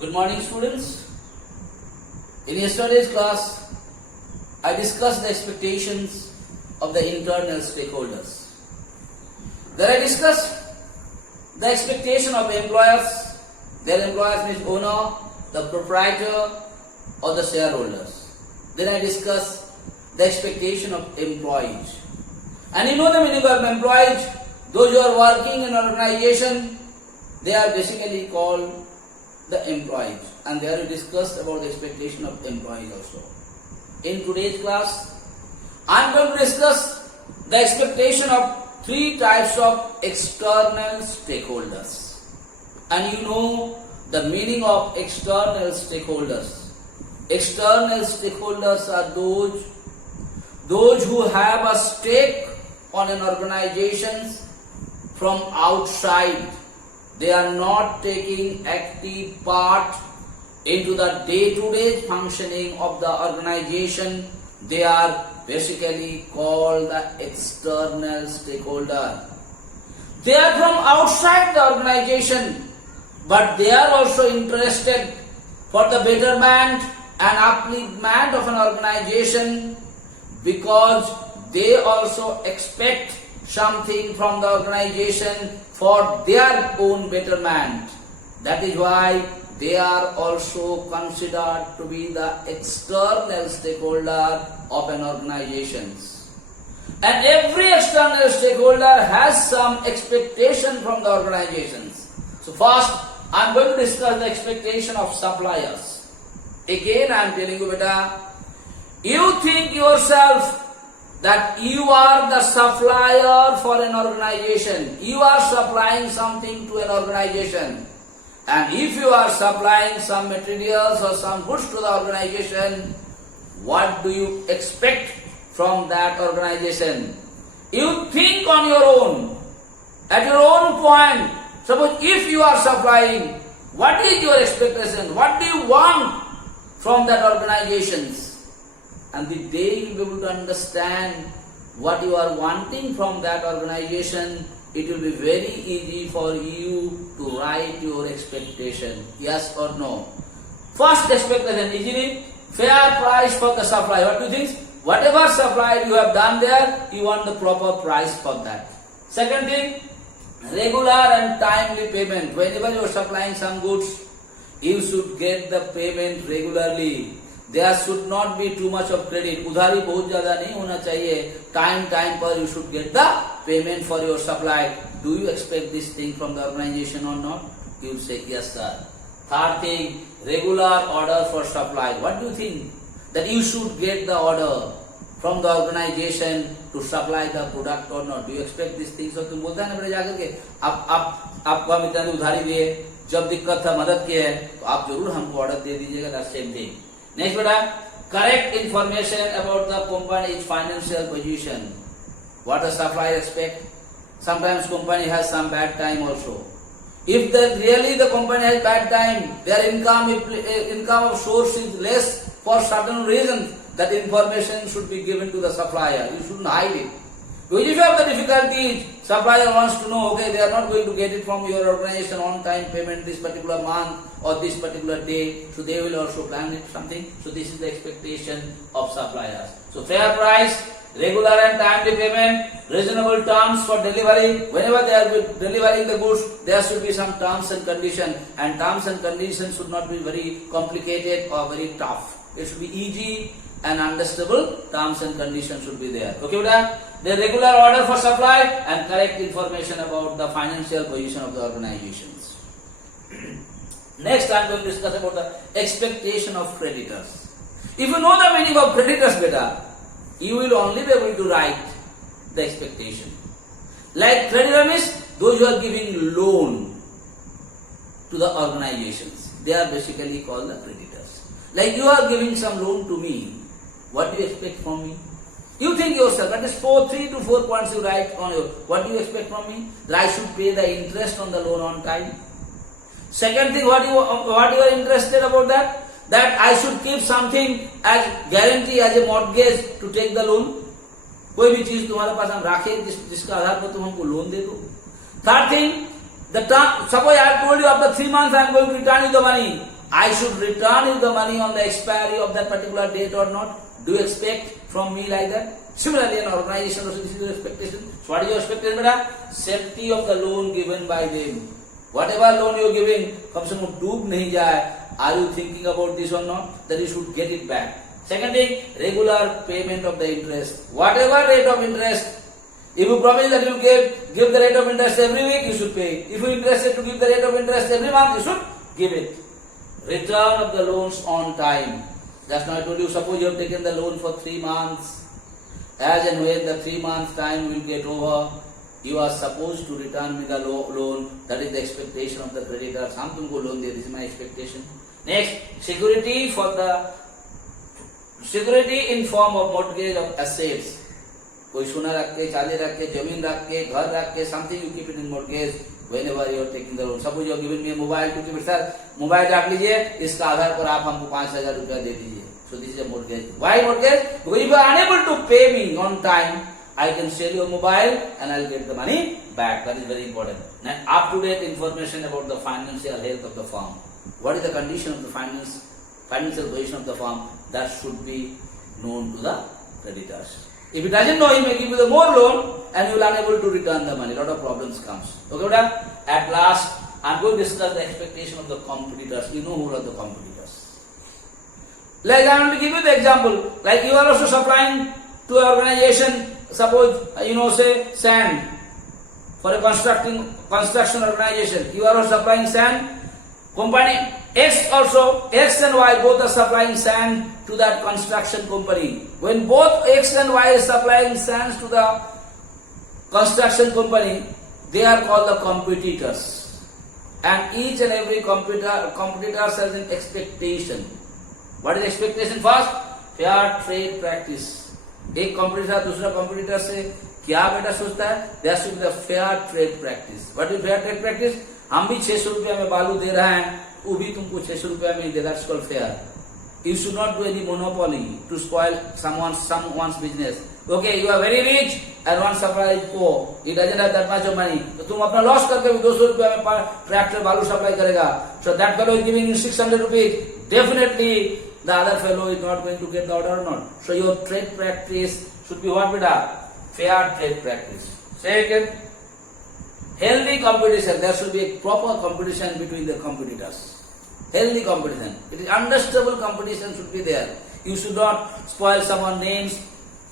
Good morning, students. In yesterday's class, I discussed the expectations of the internal stakeholders. Then I discussed the expectation of employers. Their employers means owner, the proprietor, or the shareholders. Then I discussed the expectation of employees. And you know the meaning of employees. Those who are working in an organization, they are basically called the employees. And there we discussed about the expectation of employees also. In today's class, I am going to discuss the expectation of three types of external stakeholders. And you know the meaning of external stakeholders. External stakeholders are those who have a stake on an organization from outside. They are not taking active part into the day-to-day functioning of the organization. They are basically called the external stakeholder. They are from outside the organization, but they are also interested for the betterment and upliftment of an organization because they also expect something from the organization for their own betterment. That is why they are also considered to be the external stakeholder of an organization. And every external stakeholder has some expectation from the organizations. So first, I am going to discuss the expectation of suppliers. Again, I am telling you, beta, you think yourself that you are the supplier for an organization. You are supplying something to an organization. And if you are supplying some materials or some goods to the organization, what do you expect from that organization? You think on your own, at your own point. Suppose if you are supplying, what is your expectation? What do you want from that organization? And the day you will be able to understand what you are wanting from that organization, it will be very easy for you to write your expectation, yes or no. First expectation, isn't it? Fair price for the supply. What do you think? Whatever supply you have done there, you want the proper price for that. Second thing, regular and timely payment. Whenever you are supplying some goods, you should get the payment regularly. There should not be too much of credit. उधारी बहुत ज़्यादा नहीं होना चाहिए. Time पर you should get the payment for your supply. Do you expect this thing from the organization or not? You will say yes, sir. Third thing, regular order for supply. What do you think? That you should get the order from the organization to supply the product or not? Do you expect these things? So तुम बोलते हैं ना बड़े जाकर के आपको हम इतना उधारी दिए, जब दिक्कत था मदद की है, तो आप जरूर हमको ऑर्डर दे दीजिएगा. That same thing. Next, beta, correct information about the company's financial position. What the supplier expect? Sometimes company has some bad time also. If really the company has bad time, their income of source is less for certain reasons, that information should be given to the supplier. You shouldn't hide it. Because if you have the difficulties, supplier wants to know, okay, they are not going to get it from your organization on time payment this particular month or this particular day, so they will also plan it something. So this is the expectation of suppliers. So fair price, regular and timely payment, reasonable terms for delivery. Whenever they are delivering the goods, there should be some terms and conditions, and terms and conditions should not be very complicated or very tough. It should be easy and understandable. Terms and conditions should be there. Okay, beta? The regular order for supply and correct information about the financial position of the organizations. Next, I am going to discuss about the expectation of creditors. If you know the meaning of creditors, beta, you will only be able to write the expectation. Like creditor means those who are giving loan to the organizations. They are basically called the creditors. Like you are giving some loan to me. What do you expect from me? You think yourself, that is 3 to 4 points you write on your, what do you expect from me? That I should pay the interest on the loan on time. Second thing, what you are interested about that? That I should keep something as guarantee, as a mortgage to take the loan. कोई भी चीज तुम्हारे पास हम रखें जिसका आधार पर तुम हमको लोन दे दो. Third thing, suppose I have told you after 3 months I am going to return you the money. I should return you the money on the expiry of that particular date or not? Do you expect from me like that? Similarly, an organization also, this is your expectation. So what is your expectation, beta? Safety of the loan given by them. Whatever loan you are giving, come se डूब नहीं जाए. Are you thinking about this or not? That you should get it back. Second thing, regular payment of the interest. Whatever rate of interest, if you promise that you give the rate of interest every week, you should pay. If you are interested to give the rate of interest every month, you should give it. Return of the loans on time. Just now I told you, suppose you have taken the loan for 3 months. As and when the 3 months time will get over, you are supposed to return me the loan. That is the expectation of the creditors. हम तुमको loan they, this is my expectation. Next, security in form of mortgage of assets. कोई सोना रख के, चांदी रख के, जमीन रख के, घर रख के, something you keep it in mortgage whenever you are taking the loan. Suppose you are giving me a mobile to keep it, sir, mobile रख लीजिए, इसका आधार पर आप हमको 5,000 रुपया दे दीजिए. So this is a mortgage. Why mortgage? Because if you are unable to pay me on time, I can sell your mobile and I'll get the money back. That is very important. Now, up-to-date information about the financial health of the firm. What is the condition of the financial position of the firm? That should be known to the creditors. If it doesn't know, he may give you the more loan and you will unable to return the money. A lot of problems comes. Okay, brother? At last, I'm going to discuss the expectation of the competitors. You know who are the competitors. Like I want to give you the example. Like you are also supplying to an organization, suppose, say sand for a construction organization. You are also supplying sand. Company X also, X and Y both are supplying sand to that construction company. When both X and Y is supplying sands to the construction company, they are called the competitors. And each and every competitor has an expectation. What is expectation? First, fair trade practice. एक competitor दूसरा competitor से क्या बेटा सोचता है? There should be the fair trade practice. What is fair trade practice? हम भी 600 रुपया में बालू दे रहे हैं, वो भी तुमको 600 रुपया में दे. That's called fair. You should not do any monopoly to spoil someone's business. Okay, you are very rich and one supplier is poor. He doesn't have that much of money. तो तुम अपना लॉस करके भी 200 रुपया में tractor बालू supply करेगा. So that fellow is giving you 600 rupees. Definitely the other fellow is not going to get the order or not. So your trade practice should be what, beta? Fair trade practice. Second, healthy competition. There should be a proper competition between the competitors. Healthy competition. It is understandable competition should be there. You should not spoil someone's names.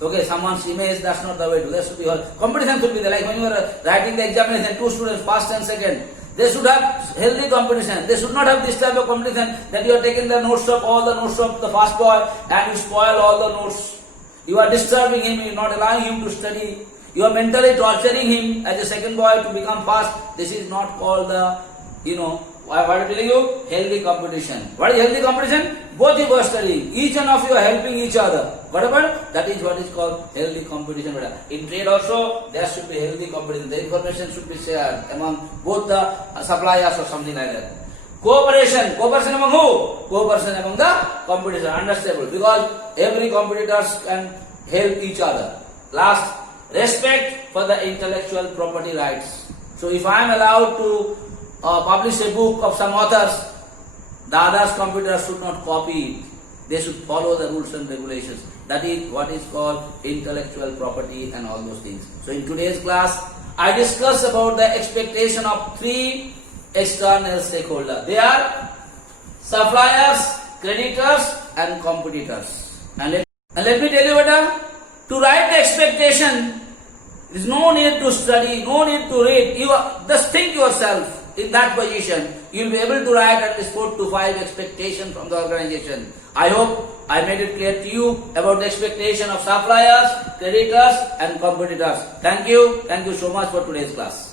Okay, someone's image. That's not the way to. There should be competition should be there. Like when you are writing the examination, 2 students, first and second. They should have healthy competition. They should not have this type of competition that you are taking the notes of all the notes of the first boy and you spoil all the notes. You are disturbing him. You are not allowing him to study. You are mentally torturing him as a second boy to become fast. This is not called the, what I am telling you? Healthy competition. What is healthy competition? Both of you are studying. Each one of you are helping each other. Whatever, that is what is called healthy competition. In trade also, there should be healthy competition. The information should be shared among both the suppliers or something like that. Cooperation. Cooperation among who? Cooperation among the competition. Understandable. Because every competitors can help each other. Last, respect for the intellectual property rights. So if I am allowed to publish a book of some authors, the others competitors should not copy it. They should follow the rules and regulations. That is what is called intellectual property and all those things. So in today's class, I discussed about the expectation of 3 external stakeholders. They are suppliers, creditors and competitors. And let me tell you better, to write the expectation, there is no need to study, no need to read. You just think yourself in that position. You will be able to write at least 4 to 5 expectations from the organization. I hope I made it clear to you about the expectation of suppliers, creditors and competitors. Thank you so much for today's class.